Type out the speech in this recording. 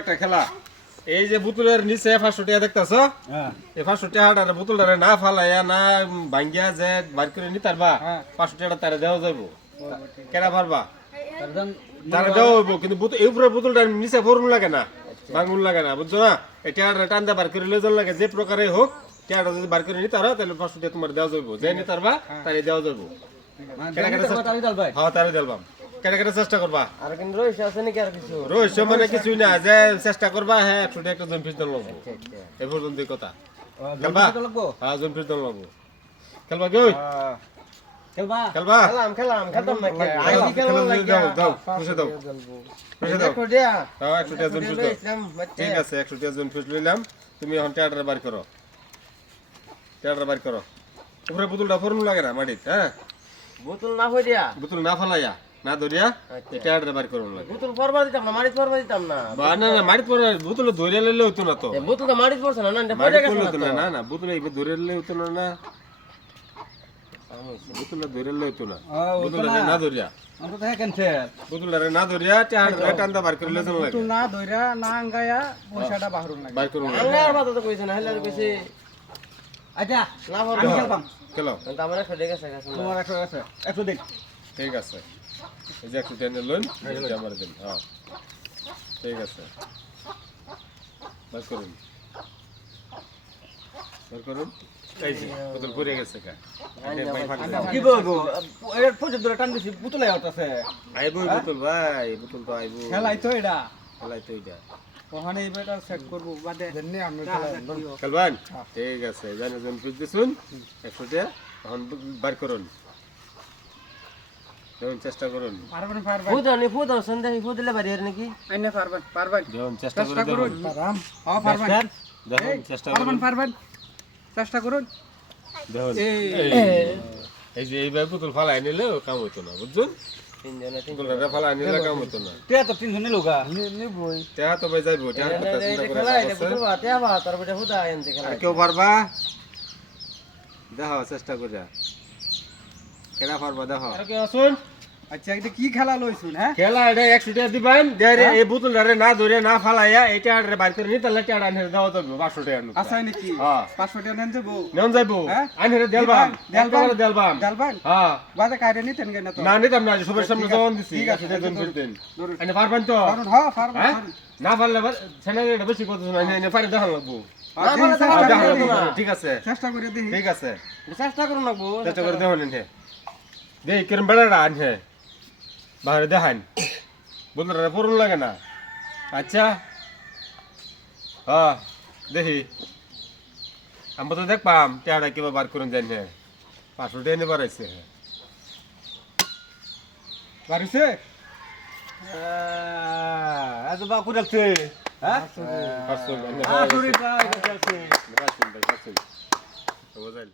একটা খেলা। এই যে বুতুলের নিচে পাঁচশো টাকা দেখতেছো? হ্যাঁ। এই টাকাটা বুতুলটারে না ফালাইয়া না ভাঙ্গিয়া যে বার করে নি তারবা হ্যাঁ। পাঁচশো তারা দেওয়া যাইব। কেনা পারবা? তারা দেওয়া হইব কিন্তু এই উপরে বুতুলটা নিচে ফরুন লাগে না ভাঙুন লাগে না বুঝছ না? এই টাকাটা টান দিয়ে বার করে লয়ে লাগে যে প্রকারে হোক টাকাটা যদি বার করে নি তারা তাহলে পাঁচশো টাকা তোমার দেওয়া যাইব। যে নি তারবা তাই দেওয়া ভাই হ্যাঁ তারে দেলবাম চেষ্টা করবা? আর কিন্তু রয়েছে আছে নাকি আর কিছু? রহস্য মানে কিছুই না যে চেষ্টা করবা হ্যাঁ একশো টাকা একটা জন ফিস দল লাগবো এই পর্যন্ত কথা। খেলবা? হ্যাঁ জন ফিস লাগবো খেলবা কি খেলবা? খেলবা? খেলাম খেলাম খেলতাম না কে খেলা- খেলবার খেলা দাও, দাও, পুষে দাও। পুষে দাও। দেখো দিয়া। হ্যাঁ একশো টাকা জন ফিস ঠিক আছে একশো টাকা জন ফিস লইলাম। তুমি এখন বার করো। টেয়াটার বার করো। উপরে বোতলটা লাগে না মাটিত হ্যাঁ? বোতল না হই দিয়া বোতল না ফালাইয়া। না ধরিয়া আচ্ছা। টেয়াটার বার করুন লাগে বোতল ফরবার দিতাম না মারিত দিতাম না। বা না না মাটিত পরে বোতল ধরিয়া লইলে হতো না তো। এ তো মারিত পড়ছে না না এটা পড়ে গেছে না। না না বোতল ধরে লইলে হতো না না। বোতলটা ধরে লইলে হতো না। বোতলটা না। ধরিয়া। আমরা তো হ্যাঁ ক্যান্সেল বোতলটা না টান্দা বার করে লইতে লাগে। না দইরা না আঙ্গায়া পয়সাটা বাহরুন লাগে। বার করুন আর তো কইছে না হেলা কইছে আচ্ছা না আমি ফরবার খেলবাম খেলো। তো আমার একটা দেখে গেছে গেছে তোমার একশো আছে। একশো দিন ঠিক আছে। এই যে একটু টেনে লইন আমার দিন হ্যাঁ। ঠিক আছে। করুন। করুন। ঠিক জানো বার করুন। যখন চেষ্টা করুন। পারবেন পারবেন। ফুদ আনি ফুদ সন্ধ্যা ফুদ দিলে বাড়ি আর নাকি? আইনে পারবেন পারবেন। যখন চেষ্টা করে দেখুন। পারাম হ্যাঁ পারবেন। দেখুন চেষ্টা করুন। পারবেন। চেষ্টা করুন। দেখুন এই। যে এইভাবে পুতুল ফালাই নিলে কাম হতো না বুঝছেন? কেউ পারবা? দেখো চেষ্টা করে কেনা পারবা দেখো। আর কেউ আসুন আচ্ছা এটা কি খেলা লইছুন হ্যাঁ? খেলা এটা একশো টাকা দিবেন দেরে এই বোতলটারে না ধরে না ফালাইয়া এটা আরে বাইর করে নি তাহলে টেড়া নিয়ে দেওয়া তো পাঁচশো টাকা নোট আসাই নাকি হ্যাঁ। পাঁচশো টাকা নেন যাব। নেন হ্যাঁ? আনহে দেলবাম দেলবাম? দেলবাম দেলবাম হ্যাঁ। বাদে কাইরে নিতেন কেন তো? না নিতাম না সবার সামনে জবান দিছি। ঠিক আছে, টাকা ফিরতেন ধরুন। আনে পারবেন তো? কারণ হ্যাঁ পারবেন হ্যাঁ? পারবেন। না পারলে ছেলে বেশি কথা শোনা এনে পারে দেখান লাগবো। দিন। না। ঠিক আছে। চেষ্টা করে দেখি। ঠিক আছে। চেষ্টা করুন লাগবো। চেষ্টা করে দেখুন দে কিরম বেড়াটা আনহে বাইরে দেখান বন্ধুরা পড়ুন লাগে না আচ্ছা হ্যাঁ দেখি আমরা তো দেখবাম টেহাটা কিবা বার করুন জানি হ্যাঁ পাঁচশো টাকা নিয়ে বাড়াইছে হ্যাঁ বাড়িছে এত বা কুড়ালছে হ্যাঁ পাঁচশো বুঝাইল